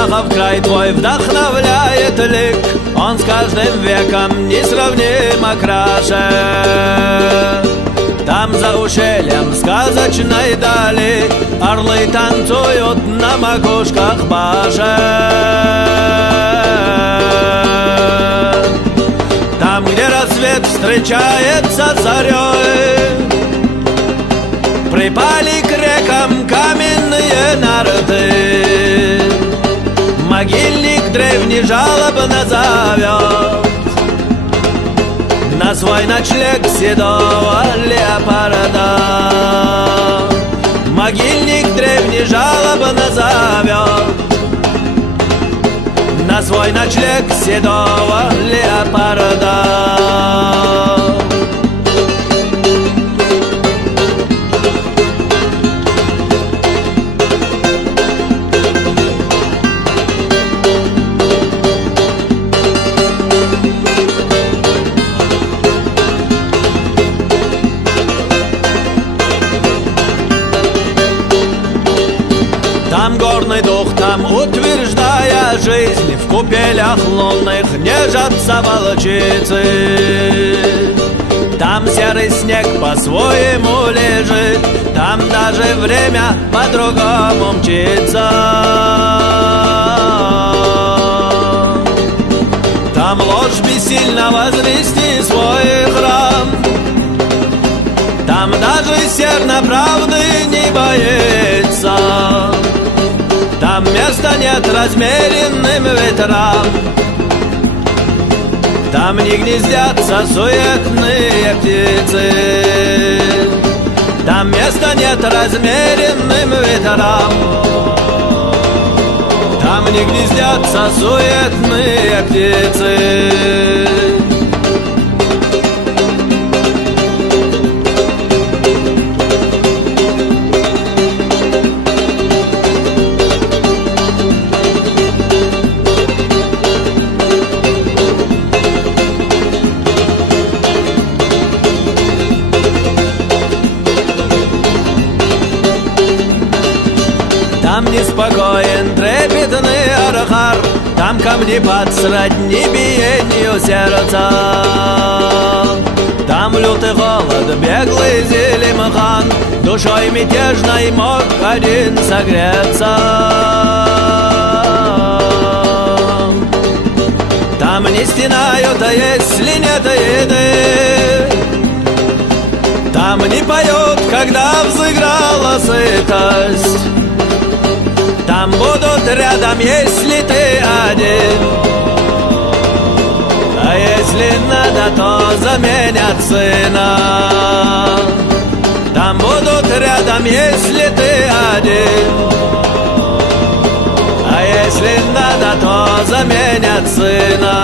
Чехов край твой вдохновляет лик, он с каждым веком несравнимо краше. Там за ущельем сказочной дали орлы танцуют на макушках башен. Там, где рассвет встречается с зарей, припали к рекам каменные нарты. Могильник древний жалобно зовет на свой ночлег седого леопарда. Могильник древний жалобно зовет на свой ночлег седого леопарда. Там горный дух, там утверждая жизнь, в купелях лунных нежатся волчицы. Там серый снег по-своему лежит, там даже время по-другому мчится. Там ложь бессильно возвести свой храм, там даже серна правды не боится. Там места нет размеренным ветрам, там не гнездятся суетные птицы. Там места нет размеренным ветрам, там не гнездятся суетные птицы. Там неспокоен трепетный архар, там камни под сродни биению сердца. Там лютый холод, беглый Зелимхан, душой мятежной мог один согреться. Там не стенают, а если нет еды, там не поют, когда взыграла сытость. Там будут рядом, если ты один, а если надо, то заменят сына. Там будут рядом, если ты один, а если надо, то заменят сына.